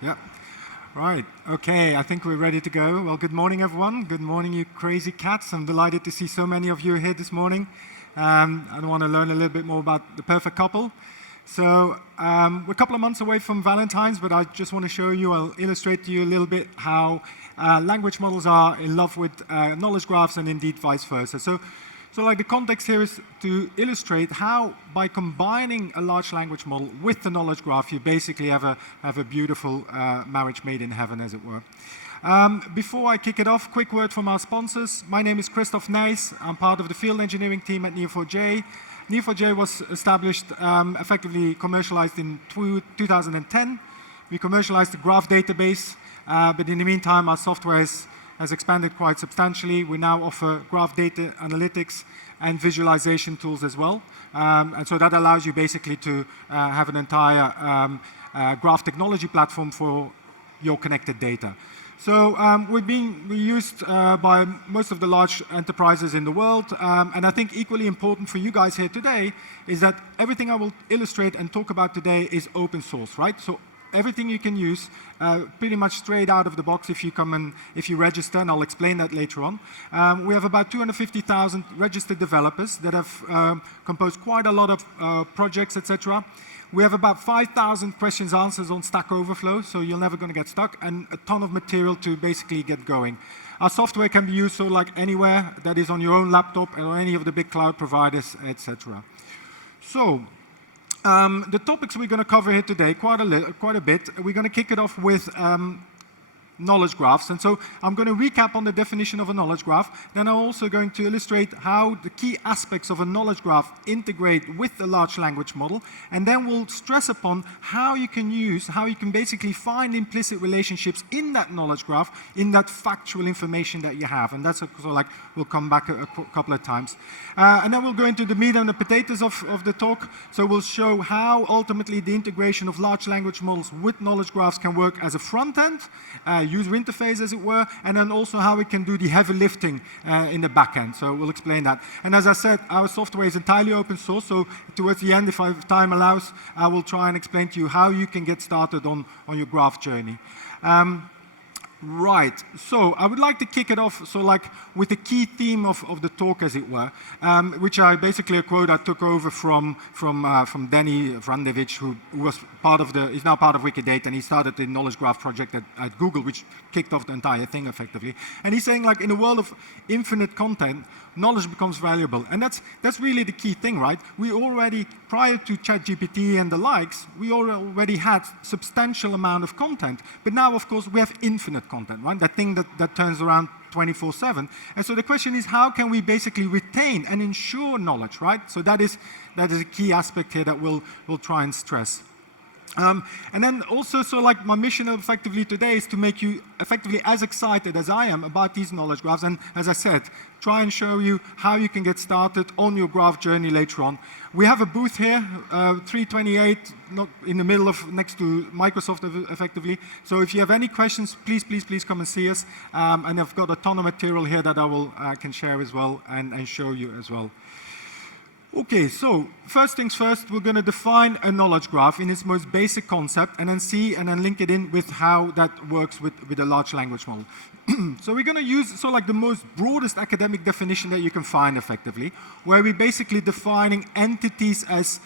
Yeah. Right. Okay. I think we're ready to go. Well, good morning, everyone. Good morning, you crazy cats. I'm delighted to see so many of you here this morning. I want to learn a little bit more about the perfect couple. So we're a couple of months away from Valentine's, but I just want to show you, I'll illustrate to you a little bit how language models are in love with knowledge graphs and indeed vice versa. So like the context here is to illustrate how by combining a large language model with the knowledge graph, you basically have a beautiful marriage made in heaven, as it were. Before I kick it off, quick word from our sponsors. My name is Christoph Nijs. I'm part of the field engineering team at Neo4j. Neo4j was established, effectively commercialized in 2010. We commercialized the graph database, but in the meantime, our software has expanded quite substantially. We now offer graph data analytics and visualization tools as well. And so that allows you basically to have an entire graph technology platform for your connected data. So we're used by most of the large enterprises in the world. And I think equally important for you guys here today is that everything I will illustrate and talk about today is open source, right? So everything you can use pretty much straight out of the box if you come and if you register, and I'll explain that later on. We have about 250,000 registered developers that have composed quite a lot of projects, etc. We have about 5,000 questions answers on Stack Overflow, so you're never going to get stuck, and a ton of material to basically get going. Our software can be used so like anywhere, that is on your own laptop or any of the big cloud providers, etc. So the topics we're going to cover here today, quite a bit. We're going to kick it off with knowledge graphs. And so I'm going to recap on the definition of a knowledge graph. Then I'm also going to illustrate how the key aspects of a knowledge graph integrate with the large language model. And then we'll stress upon how you can basically find implicit relationships in that knowledge graph, in that factual information that you have. And that's also like, we'll come back a couple of times. And then we'll go into the meat and the potatoes of the talk. So we'll show how ultimately the integration of large language models with knowledge graphs can work as a front end, user interface, as it were, and then also how we can do the heavy lifting in the back end. So we'll explain that. And as I said, our software is entirely open source, so towards the end, if time allows, I will try and explain to you how you can get started on your graph journey. Right, so I would like to kick it off with the key theme of the talk, as it were, which I basically a quote I took over from Danny Vrandevich, who was is now part of Wikidata, and he started the knowledge graph project at Google, which kicked off the entire thing effectively. And he's saying, like, in a world of infinite content, knowledge becomes valuable. And that's really the key thing, right? We already, prior to ChatGPT and the likes, we already had substantial amount of content. But now, of course, we have infinite content, right? That thing that turns around 24/7. And so the question is, how can we basically retain and ensure knowledge, right? So that is a key aspect here that we'll try and stress. And then also, so like my mission effectively today is to make you effectively as excited as I am about these knowledge graphs. And as I said, try and show you how you can get started on your graph journey later on. We have a booth here, 328, not in the middle of, next to Microsoft effectively. So if you have any questions, please come and see us. And I've got a ton of material here that I can share as well and show you as well. Okay, so first things first, we're going to define a knowledge graph in its most basic concept and then link it in with how that works with a large language model. So we're going to use the most broadest academic definition that you can find effectively, where we're basically defining entities as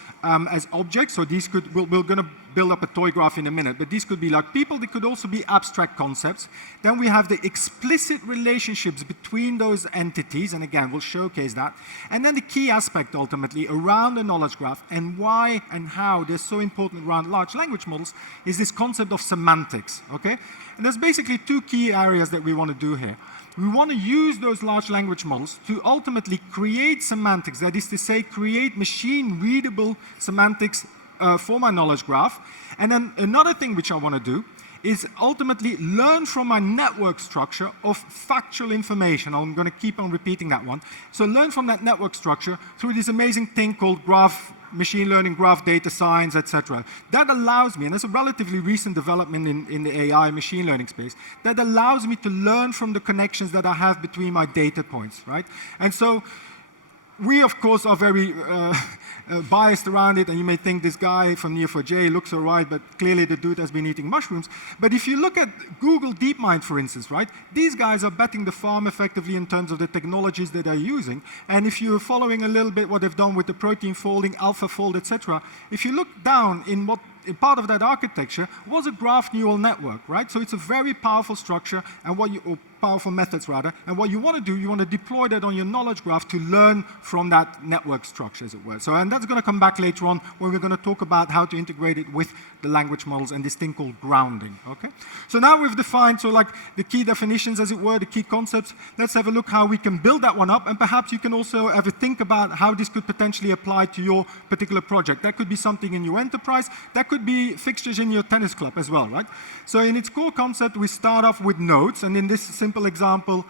objects. So these we're going to build up a toy graph in a minute, but these could be like people, they could also be abstract concepts. Then we have the explicit relationships between those entities, and again, we'll showcase that. And then the key aspect ultimately around the knowledge graph and why and how they're so important around large language models is this concept of semantics, okay? And there's basically two key areas that we want to do here. We want to use those large language models to ultimately create semantics, that is to say, create machine-readable semantics for my knowledge graph. And then another thing which I want to do is ultimately learn from my network structure of factual information. I'm going to keep on repeating that one. So learn from that network structure through this amazing thing called graph machine learning, graph data science, etc. That allows me, and that's a relatively recent development in the AI machine learning space, that allows me to learn from the connections that I have between my data points, right? And so we, of course, are very biased around it, and you may think this guy from Neo4j looks all right, but clearly the dude has been eating mushrooms. But if you look at Google DeepMind, for instance, right, these guys are betting the farm effectively in terms of the technologies that they're using. And if you're following a little bit what they've done with the protein folding, AlphaFold, etc., if you look down in what part of that architecture was a graph neural network, right? So it's a very powerful structure, and or powerful methods rather, and what you want to do, you want to deploy that on your knowledge graph to learn from that network structure, as it were. So, and that's going to come back later on when we're going to talk about how to integrate it with the language models and this thing called grounding, okay? So now we've defined, so like the key definitions, as it were, the key concepts. Let's have a look how we can build that one up, and perhaps you can also have a think about how this could potentially apply to your particular project. That could be something in your enterprise, that could be fixtures in your tennis club as well, right? So in its core concept, we start off with nodes, and in this simple example,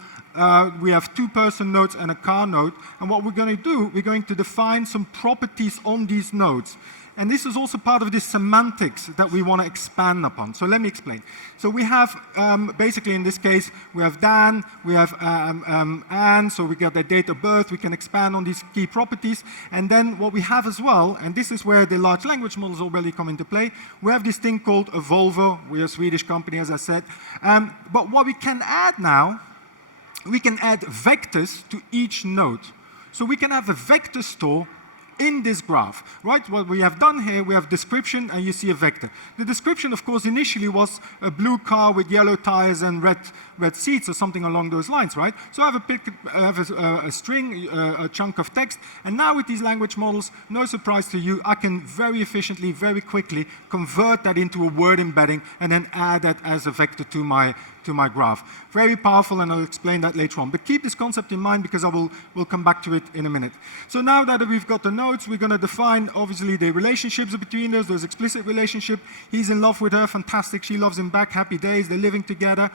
we have two-person nodes and a car node, and what we're going to do, we're going to define some properties on these nodes. And this is also part of this semantics that we want to expand upon. So let me explain. So we have, basically in this case, we have Dan, we have Anne, so we get their date of birth, we can expand on these key properties. And then what we have as well, and this is where the large language models already come into play, we have this thing called a Volvo. We're a Swedish company, as I said. But what we can add now, we can add vectors to each node. So we can have a vector store in this graph, right? What we have done here, we have description, and you see a vector. The description, of course, initially was a blue car with yellow tires and red seats or something along those lines, right? So I have a string, a chunk of text, and now with these language models, no surprise to you, I can very efficiently, very quickly convert that into a word embedding and then add that as a vector to my graph. Very powerful, and I'll explain that later on. But keep this concept in mind because we'll come back to it in a minute. So now that we've got the nodes, we're going to define, obviously, the relationships between us, those explicit relationships. He's in love with her, fantastic. She loves him back, happy days. They're living together.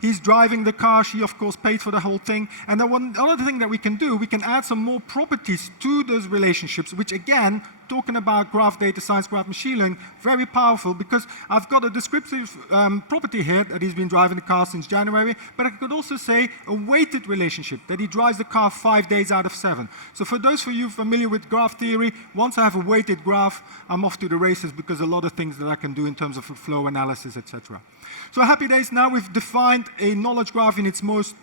He's driving the car. She, of course, paid for the whole thing. And then another thing that we can do, we can add some more properties to those relationships, which, again, talking about graph data science, graph machine learning, very powerful because I've got a descriptive property here that he's been driving the car since January, but I could also say a weighted relationship, that he drives the car 5 days out of 7. So for those of you familiar with graph theory, once I have a weighted graph, I'm off to the races because a lot of things that I can do in terms of flow analysis, etc. So happy days, now we've defined a knowledge graph in its most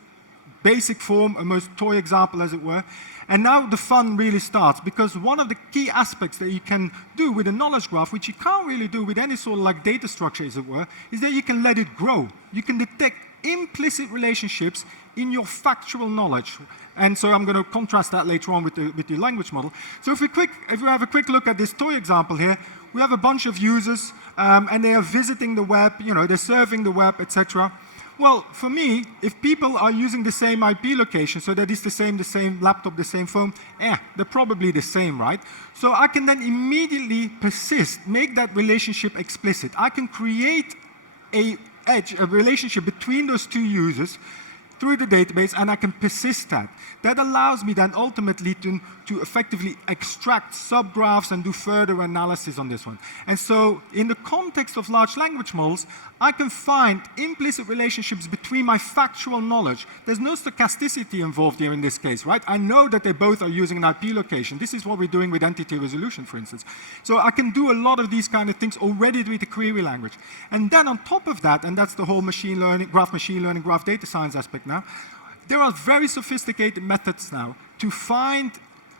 basic form, a most toy example, as it were. And now the fun really starts, because one of the key aspects that you can do with a knowledge graph, which you can't really do with any sort of like data structure, as it were, is that you can let it grow. You can detect implicit relationships in your factual knowledge. And so I'm going to contrast that later on with the language model. So if we have a quick look at this toy example here, we have a bunch of users, and they are visiting the web, you know, they're surfing the web, etc. Well, for me, if people are using the same IP location, so that is the same laptop, the same phone, they're probably the same, right? So I can then immediately persist, make that relationship explicit. I can create a relationship between those two users through the database, and I can persist that. That allows me then ultimately to effectively extract subgraphs and do further analysis on this one. And so in the context of large language models, I can find implicit relationships between my factual knowledge. There's no stochasticity involved here in this case, right? I know that they both are using an IP location. This is what we're doing with entity resolution, for instance. So I can do a lot of these kind of things already with the query language. And then on top of that, and that's the whole machine learning, graph data science aspect now, there are very sophisticated methods now to find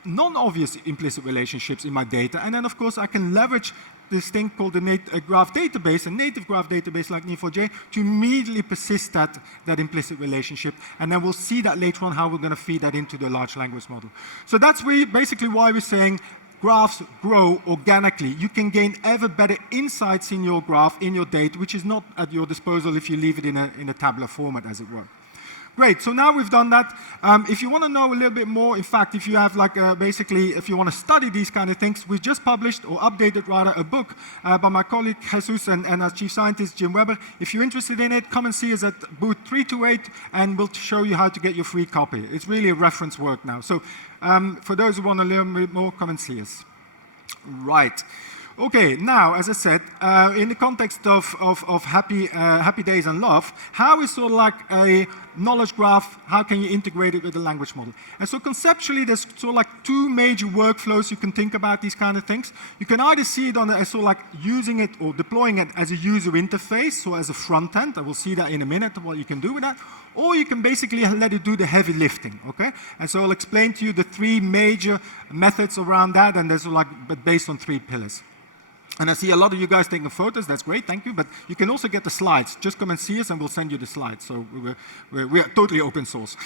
non-obvious implicit relationships in my data. And then, of course, I can leverage this thing called a graph database, a native graph database like Neo4j, to immediately persist that implicit relationship. And then we'll see that later on how we're going to feed that into the large language model. So that's basically why we're saying graphs grow organically. You can gain ever better insights in your graph, in your data, which is not at your disposal if you leave it in a tabular format, as it were. Great, so now we've done that. If you want to know a little bit more, in fact, if you have like basically, if you want to study these kind of things, we just published, or updated rather, a book by my colleague Jesus and our chief scientist, Jim Weber. If you're interested in it, come and see us at booth 328, and we'll show you how to get your free copy. It's really a reference work now. So for those who want to learn more, come and see us. Right. Okay, now, as I said, in the context of happy days and love, how is sort of like a knowledge graph, how can you integrate it with a language model? And so conceptually, there's sort of like two major workflows you can think about these kind of things. You can either see it as sort of like using it or deploying it as a user interface, so as a front end. I will see that in a minute, what you can do with that. Or you can basically let it do the heavy lifting, okay? And so I'll explain to you the three major methods around that, and there's like, but based on three pillars. And I see a lot of you guys taking photos. That's great, thank you. But you can also get the slides. Just come and see us, and we'll send you the slides. So we are totally open source.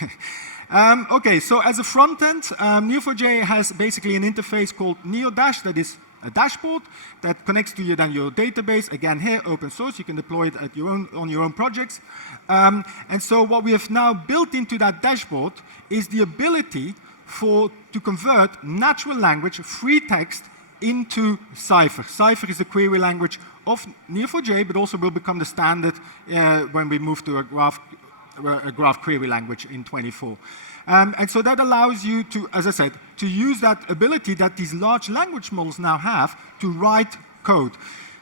Okay, so as a front end, Neo4j has basically an interface called NeoDash that is a dashboard that connects to your database. Again, here, open source. You can deploy it at on your own projects. And so what we have now built into that dashboard is the ability to convert natural language, free text, into Cypher. Cypher is the query language of Neo4j, but also will become the standard when we move to a graph query language in 24. And so that allows you to, as I said, to use that ability that these large language models now have to write code.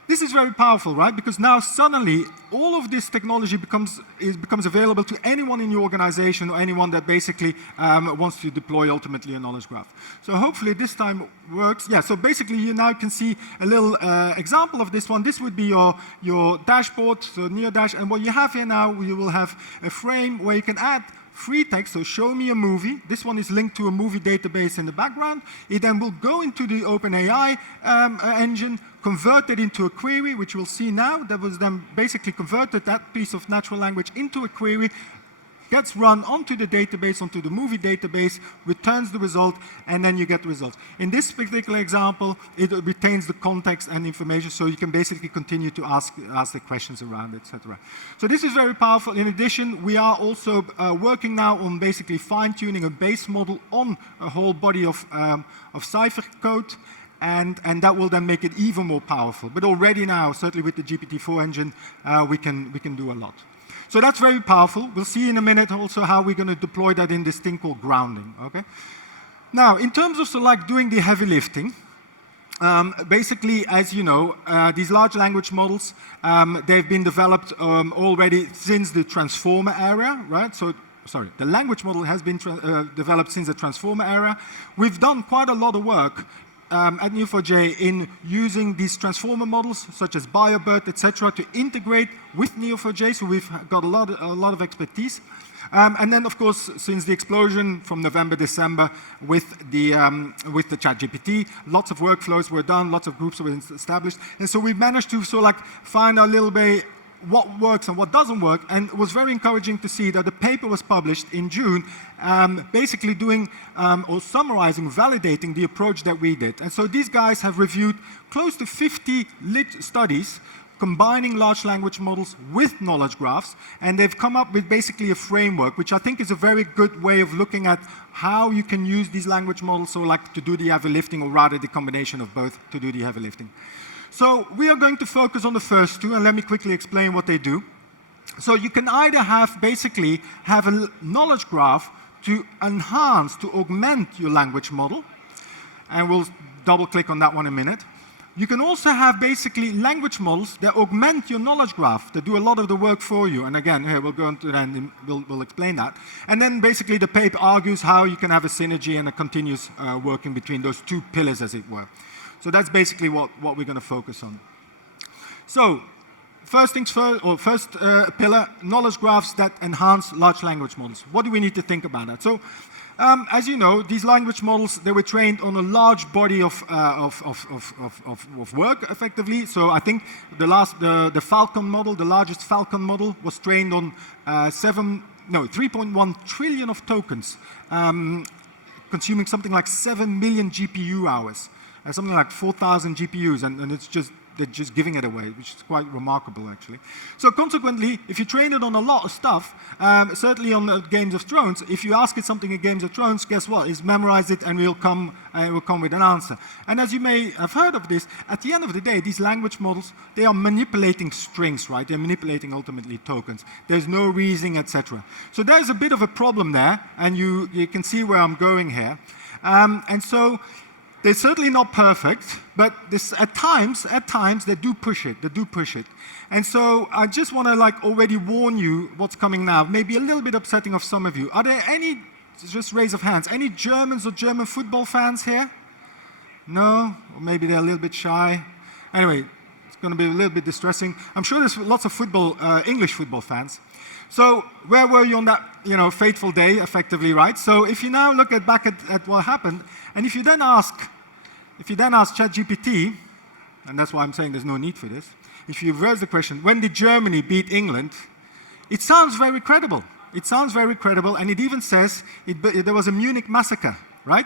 This is very powerful, right? Because now suddenly all of this technology becomes available to anyone in your organization or anyone that basically wants to deploy ultimately a knowledge graph. So hopefully this time works. Yeah, so basically you now can see a little example of this one. This would be your dashboard, so NeoDash, and what you have here now, you will have a frame where you can add free text, so show me a movie. This one is linked to a movie database in the background. It then will go into the OpenAI engine, convert it into a query, which we'll see now. That was then basically converted that piece of natural language into a query, gets run onto the database, onto the movie database, returns the result, and then you get the results. In this particular example, it retains the context and information, so you can basically continue to ask the questions around it, etc. So this is very powerful. In addition, we are also working now on basically fine-tuning a base model on a whole body of Cypher code, and that will then make it even more powerful. But already now, certainly with the GPT-4 engine, we can do a lot. So that's very powerful. We'll see in a minute also how we're going to deploy that in this thing called grounding, okay? Now, in terms of like doing the heavy lifting, basically, as you know, these large language models, they've been developed already since the transformer era, right? So, sorry, the language model has been developed since the transformer era. We've done quite a lot of work at Neo4j in using these transformer models, such as BioBERT, etc., to integrate with Neo4j. So we've got a lot of expertise. And then, of course, since the explosion from November, December with the ChatGPT, lots of workflows were done, lots of groups were established, and so we managed to sort of like find a little bit what works and what doesn't work, and it was very encouraging to see that the paper was published in June, basically doing or summarizing, validating the approach that we did. And so these guys have reviewed close to 50 studies combining large language models with knowledge graphs, and they've come up with basically a framework, which I think is a very good way of looking at how you can use these language models, so like to do the heavy lifting, or rather the combination of both to do the heavy lifting. So we are going to focus on the first two, and let me quickly explain what they do. So you can either basically have a knowledge graph to enhance, to augment your language model, and we'll double click on that one in a minute. You can also have basically language models that augment your knowledge graph, that do a lot of the work for you. And again, here we'll go into that and we'll explain that. And then basically the paper argues how you can have a synergy and a continuous working between those two pillars, as it were. So that's basically what we're going to focus on. So first things first, or first pillar, knowledge graphs that enhance large language models. What do we need to think about that? So as you know, these language models, they were trained on a large body of work, effectively. So I think the Falcon model, the largest Falcon model, was trained on 3.1 trillion of tokens, consuming something like 7 million GPU hours. Something like 4,000 GPUs, and they're just giving it away, which is quite remarkable, actually. So consequently, if you train it on a lot of stuff, certainly on Games of Thrones, if you ask it something in Games of Thrones, guess what? It's memorize it, and it will come with an answer. And as you may have heard of this, at the end of the day, these language models, they are manipulating strings, right? They're manipulating ultimately tokens. There's no reasoning, etc. So there's a bit of a problem there, and you can see where I'm going here. And so they're certainly not perfect, but at times, they do push it. And so I just want to already warn you what's coming now. Maybe a little bit upsetting of some of you. Are there any, just raise of hands, any Germans or German football fans here? No? Or maybe they're a little bit shy. Anyway, it's going to be a little bit distressing. I'm sure there's lots of English football fans. So where were you on that, fateful day, effectively, right? So if you now look back at what happened, and if you then ask ChatGPT, and that's why I'm saying there's no need for this, if you reverse the question, when did Germany beat England? It sounds very credible. And it even says there was a Munich massacre, right?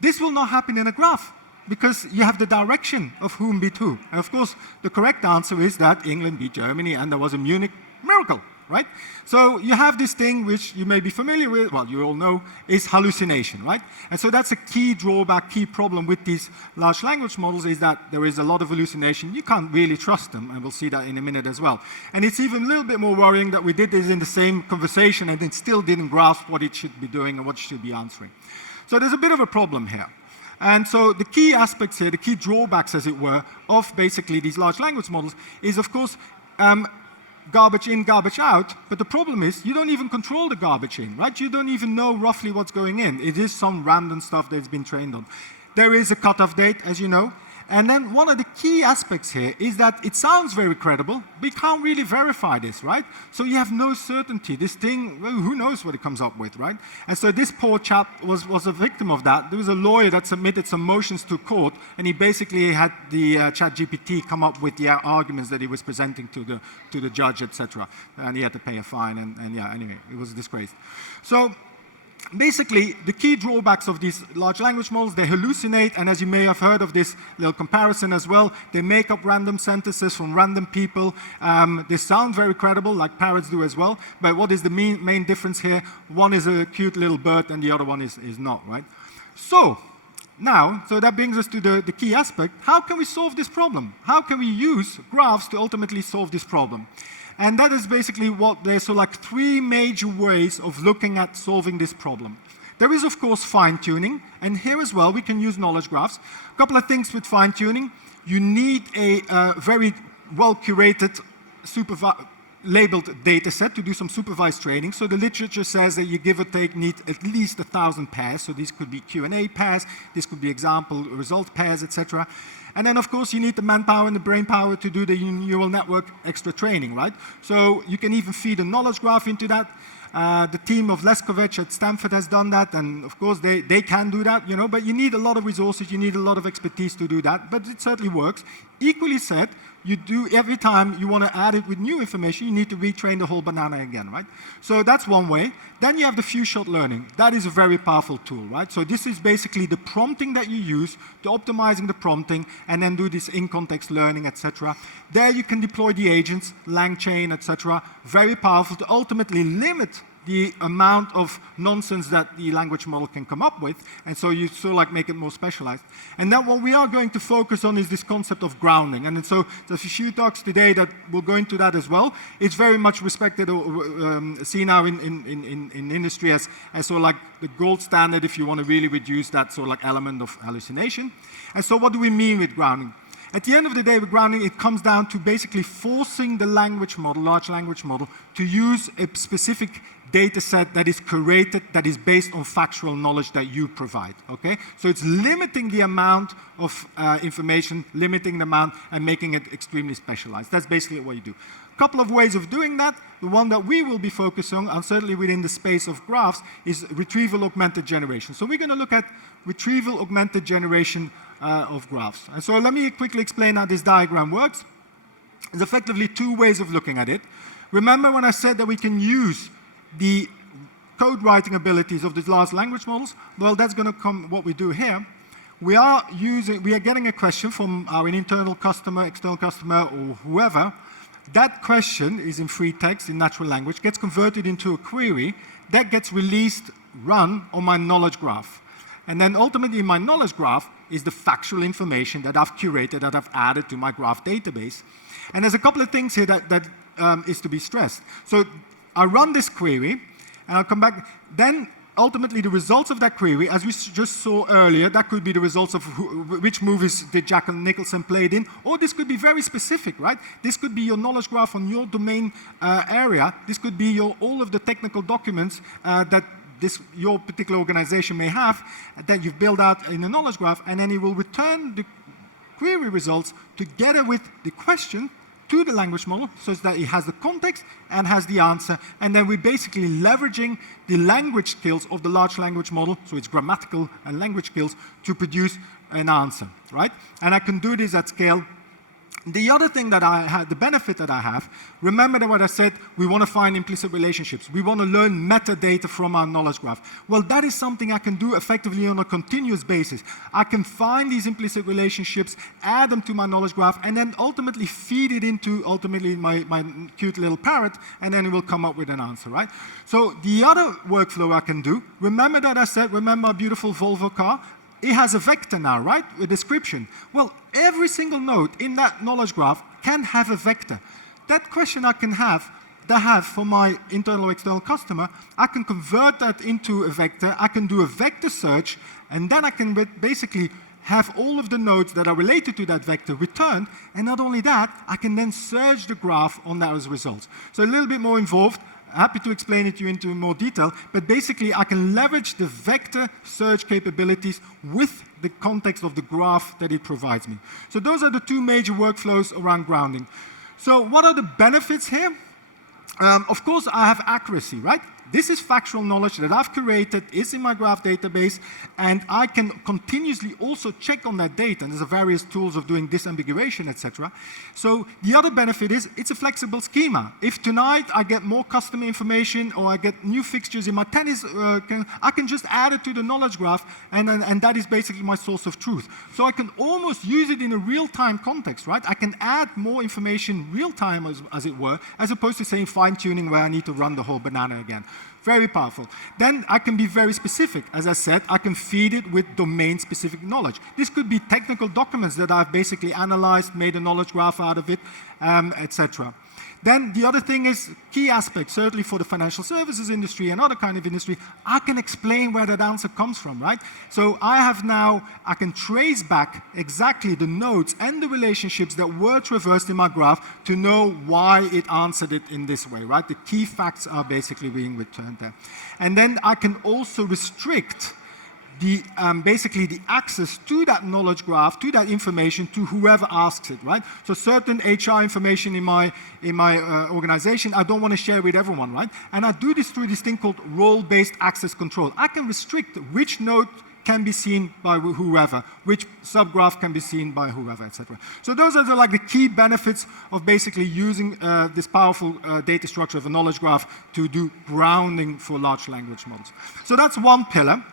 This will not happen in a graph, because you have the direction of whom beat who. And of course, the correct answer is that England beat Germany and there was a Munich miracle, right? So you have this thing which you may be familiar with, well, you all know, is hallucination, right? And so that's a key drawback, key problem with these large language models, is that there is a lot of hallucination. You can't really trust them, and we'll see that in a minute as well. And it's even a little bit more worrying that we did this in the same conversation and it still didn't grasp what it should be doing and what it should be answering. So there's a bit of a problem here. And so the key aspects here, the key drawbacks, as it were, of basically these large language models is, of course, garbage in, garbage out. But the problem is you don't even control the garbage in, right? You don't even know roughly what's going in. It is some random stuff that's been trained on. There is a cutoff date, as you know. And then one of the key aspects here is that it sounds very credible, but you can't really verify this, right? So you have no certainty. This thing, well, who knows what it comes up with, right? And so this poor chap was a victim of that. There was a lawyer that submitted some motions to court, and he basically had the ChatGPT come up with the arguments that he was presenting to the judge, etc. And he had to pay a fine, and yeah, anyway, it was a disgrace. So basically, the key drawbacks of these large language models, they hallucinate, and as you may have heard of this little comparison as well, they make up random sentences from random people. They sound very credible, like parrots do as well, but what is the main difference here? One is a cute little bird, and the other one is not, right? So that brings us to the key aspect. How can we solve this problem? How can we use graphs to ultimately solve this problem? And that is basically what there's three major ways of looking at solving this problem. There is, of course, fine-tuning, and here as well we can use knowledge graphs. A couple of things with fine-tuning. You need a very well-curated, labeled data set to do some supervised training. So the literature says that you give or take need at least 1,000 pairs. So these could be Q&A pairs, this could be example result pairs, etc. And then, of course, you need the manpower and the brain power to do the neural network extra training, right? So you can even feed a knowledge graph into that. The team of Leskovec at Stanford has done that, and of course they can do that, but you need a lot of resources, you need a lot of expertise to do that, but it certainly works. Equally said, every time you want to add it with new information, you need to retrain the whole banana again, right? So that's one way. Then you have the few-shot learning. That is a very powerful tool, right? So this is basically the prompting that you use, to optimizing the prompting, and then do this in-context learning, etc. There you can deploy the agents, LangChain, etc. Very powerful to ultimately limit the amount of nonsense that the language model can come up with, and so you make it more specialized. And then what we are going to focus on is this concept of grounding. And so there's a few talks today that will go into that as well. It's very much respected, seen now in industry as the gold standard if you want to really reduce that element of hallucination. And so what do we mean with grounding? At the end of the day, with grounding, it comes down to basically forcing the language model, large language model, to use a specific data set that is curated, that is based on factual knowledge that you provide, okay? So it's limiting the amount of information, limiting the amount, and making it extremely specialized. That's basically what you do. A couple of ways of doing that. The one that we will be focusing on, and certainly within the space of graphs, is retrieval augmented generation. So we're going to look at retrieval augmented generation of graphs. And so let me quickly explain how this diagram works. There's effectively two ways of looking at it. Remember when I said that we can use the code writing abilities of these large language models? Well, that's going to come what we do here. We are getting a question from our internal customer, external customer, or whoever. That question is in free text, in natural language, gets converted into a query that gets released, run on my knowledge graph. And then ultimately my knowledge graph is the factual information that I've curated, that I've added to my graph database. And there's a couple of things here that is to be stressed. So I run this query, and I'll come back. Then ultimately the results of that query, as we just saw earlier, that could be the results of which movies did Jack Nicholson played in, or this could be very specific, right? This could be your knowledge graph on your domain area. This could be all of the technical documents that your particular organization may have that you've built out in a knowledge graph, and then it will return the query results together with the question to the language model so that it has the context and has the answer. And then we're basically leveraging the language skills of the large language model, so it's grammatical and language skills, to produce an answer, right? And I can do this at scale. The other thing that I had, the benefit that I have, remember that what I said, we want to find implicit relationships. We want to learn metadata from our knowledge graph. Well, that is something I can do effectively on a continuous basis. I can find these implicit relationships, add them to my knowledge graph, and then ultimately feed it into my cute little parrot, and then it will come up with an answer, right? So the other workflow I can do, remember that I said, remember our beautiful Volvo car? It has a vector now, right? A description. Well, every single node in that knowledge graph can have a vector. That question I can have for my internal or external customer, I can convert that into a vector. I can do a vector search, and then I can basically have all of the nodes that are related to that vector returned, and not only that, I can then search the graph on those results. So a little bit more involved. Happy to explain it to you into more detail, but basically I can leverage the vector search capabilities with the context of the graph that it provides me. So those are the two major workflows around grounding. So what are the benefits here? Of course, I have accuracy, right? This is factual knowledge that I've created, is in my graph database, and I can continuously also check on that data. And there's various tools of doing disambiguation, etc. So the other benefit is it's a flexible schema. If tonight I get more customer information or I get new fixtures in my tennis, I can just add it to the knowledge graph, and that is basically my source of truth. So I can almost use it in a real-time context, right? I can add more information real-time, as it were, as opposed to saying fine-tuning where I need to run the whole banana again. Very powerful. Then I can be very specific. As I said, I can feed it with domain-specific knowledge. This could be technical documents that I've basically analyzed, made a knowledge graph out of it, etc. Then the other thing is key aspects, certainly for the financial services industry and other kind of industry, I can explain where that answer comes from, right? So I can trace back exactly the nodes and the relationships that were traversed in my graph to know why it answered it in this way, right? The key facts are basically being returned there. And then I can also restrict basically the access to that knowledge graph, to that information, to whoever asks it, right? So certain HR information in my organization, I don't want to share with everyone, right? And I do this through this thing called role-based access control. I can restrict which node can be seen by whoever, which subgraph can be seen by whoever, etc. So those are the key benefits of basically using this powerful data structure of a knowledge graph to do grounding for large language models. So that's one pillar.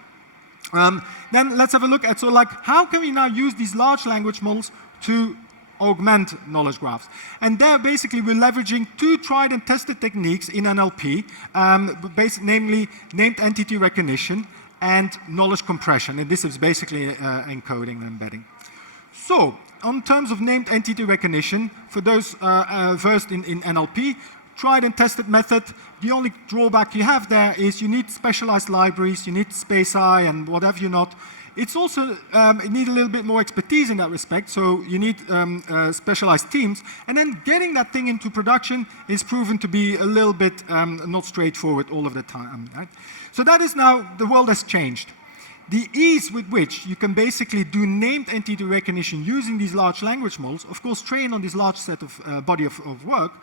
Then let's have a look at, how can we now use these large language models to augment knowledge graphs? And there, basically, we're leveraging two tried and tested techniques in NLP, namely named entity recognition and knowledge compression. And this is basically encoding and embedding. So, on terms of named entity recognition, for those versed in NLP, tried and tested method. The only drawback you have there is you need specialized libraries, you need SpaceI and whatever you not. It's also, you need a little bit more expertise in that respect, so you need specialized teams. And then getting that thing into production is proven to be a little bit not straightforward all of the time, right? So that is now, the world has changed. The ease with which you can basically do named entity recognition using these large language models, of course trained on this large set of body of work,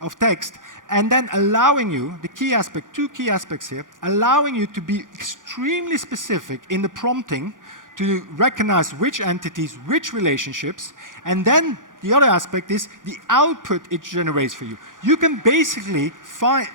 of text, and then allowing you, the key aspect, two key aspects here, allowing you to be extremely specific in the prompting to recognize which entities, which relationships, and then the other aspect is the output it generates for you. You can basically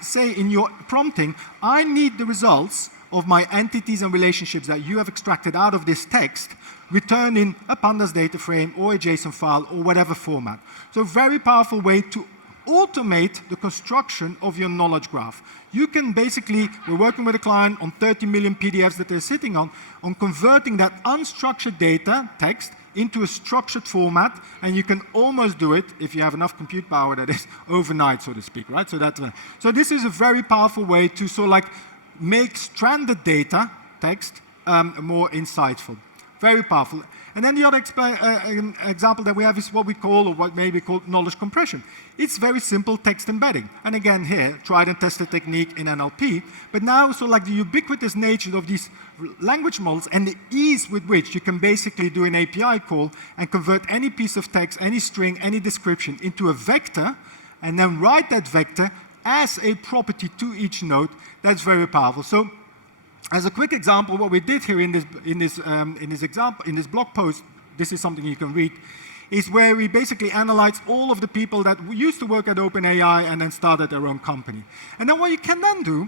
say in your prompting, I need the results of my entities and relationships that you have extracted out of this text returned in a pandas data frame or a JSON file or whatever format. So a very powerful way to automate the construction of your knowledge graph. You can basically, we're working with a client on 30 million PDFs that they're sitting on converting that unstructured data, text, into a structured format, and you can almost do it, if you have enough compute power, that is, overnight, so to speak, right? So this is a very powerful way to make stranded data, text, more insightful. Very powerful. And then the other example that we have is what we call, or what may be called, knowledge compression. It's very simple text embedding. And again here, tried and tested technique in NLP, but now so like the ubiquitous nature of these language models and the ease with which you can basically do an API call and convert any piece of text, any string, any description into a vector, and then write that vector as a property to each node, that's very powerful. So, as a quick example, what we did here in this blog post, this is something you can read, is where we basically analyzed all of the people that used to work at OpenAI and then started their own company. And then what you can then do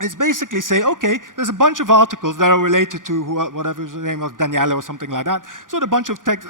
is basically say, okay, there's a bunch of articles that are related to whatever his name was, Daniele or something like that. So a bunch of text,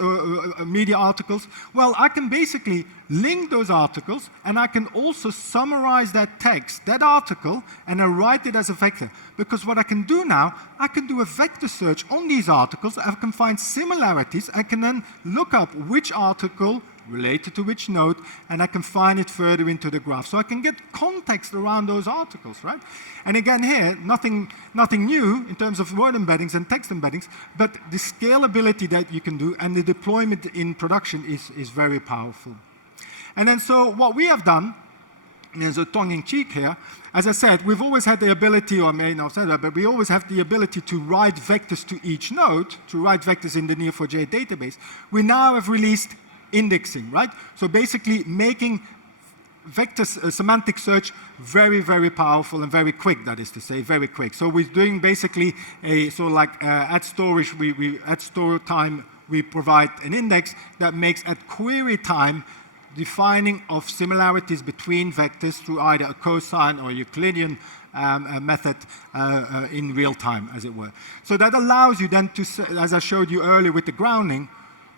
media articles. Well, I can basically link those articles, and I can also summarize that text, that article, and I write it as a vector. Because what I can do now, I can do a vector search on these articles. I can find similarities. I can then look up which article related to which node, and I can find it further into the graph. So I can get context around those articles, right? And again here, nothing new in terms of word embeddings and text embeddings, but the scalability that you can do and the deployment in production is very powerful. And then so what we have done, is a tongue-in-cheek here, as I said, we've always had the ability, or I may not say that, but we always have the ability to write vectors to each node, to write vectors in the Neo4j database. We now have released indexing, right? So basically making vector semantic search very, very powerful and very quick, that is to say, very quick. So we're doing basically a sort of like at storage, at store time, we provide an index that makes at query time defining of similarities between vectors through either a cosine or Euclidean method in real time, as it were. So that allows you then to, as I showed you earlier with the grounding,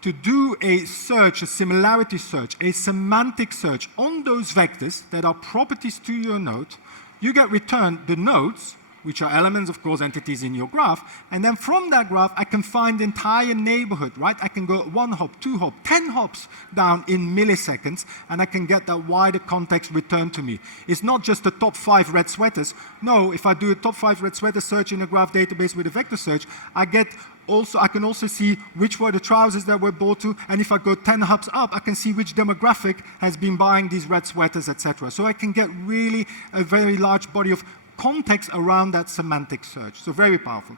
to do a search, a similarity search, a semantic search on those vectors that are properties to your node. You get returned the nodes, which are elements, of course, entities in your graph, and then from that graph, I can find the entire neighborhood, right? I can go 1 hop, 2 hop, 10 hops down in milliseconds, and I can get that wider context returned to me. It's not just the top 5 red sweaters. No, if I do a top 5 red sweater search in a graph database with a vector search, I can also see which were the trousers that were bought to, and if I go 10 hops up, I can see which demographic has been buying these red sweaters, etc. So I can get really a very large body of context around that semantic search. So very powerful.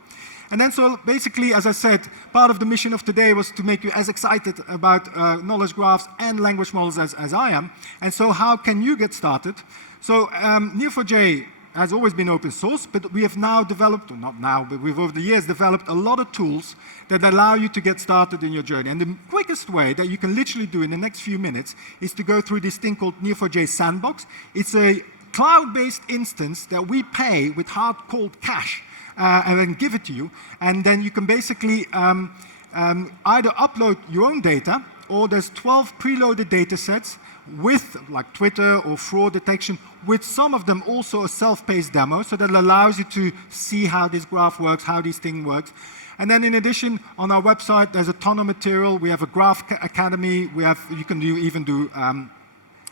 And then so basically, as I said, part of the mission of today was to make you as excited about knowledge graphs and language models as I am. And so how can you get started? So Neo4j has always been open source, but we have now developed, or not now, but we've over the years developed a lot of tools that allow you to get started in your journey. And the quickest way that you can literally do in the next few minutes is to go through this thing called Neo4j Sandbox. It's a cloud-based instance that we pay with hard cold cash and then give it to you. And then you can basically either upload your own data, or there's 12 preloaded data sets with like Twitter or fraud detection, with some of them also a self-paced demo, so that allows you to see how this graph works, how this thing works. And then in addition, on our website, there's a ton of material. We have a Graph Academy. You can even do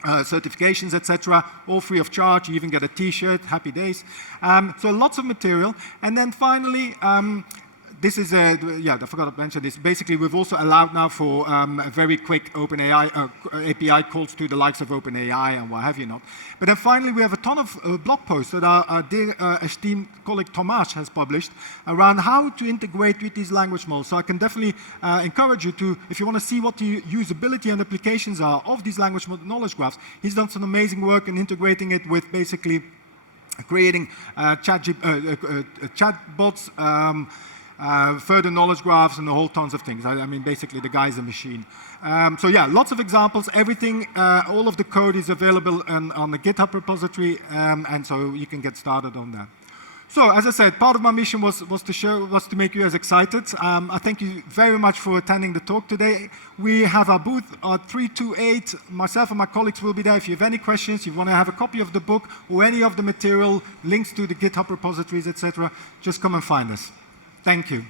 certifications, etc., all free of charge. You even get a T-shirt, happy days. So lots of material. And then finally, this is, I forgot to mention this. Basically, we've also allowed now for a very quick OpenAI API calls to the likes of OpenAI and what have you not. But then finally, we have a ton of blog posts that our dear esteemed colleague Tomasz has published around how to integrate with these language models. So I can definitely encourage you to, if you want to see what the usability and applications are of these language knowledge graphs, he's done some amazing work in integrating it with basically creating chatbots, further knowledge graphs, and a whole tons of things. I mean, basically, the guy's a machine. So yeah, lots of examples. Everything, all of the code is available on the GitHub repository, and so you can get started on that. So, as I said, part of my mission was to make you as excited. I thank you very much for attending the talk today. We have our booth at 328. Myself and my colleagues will be there. If you have any questions, if you want to have a copy of the book or any of the material, links to the GitHub repositories, etc., just come and find us. Thank you.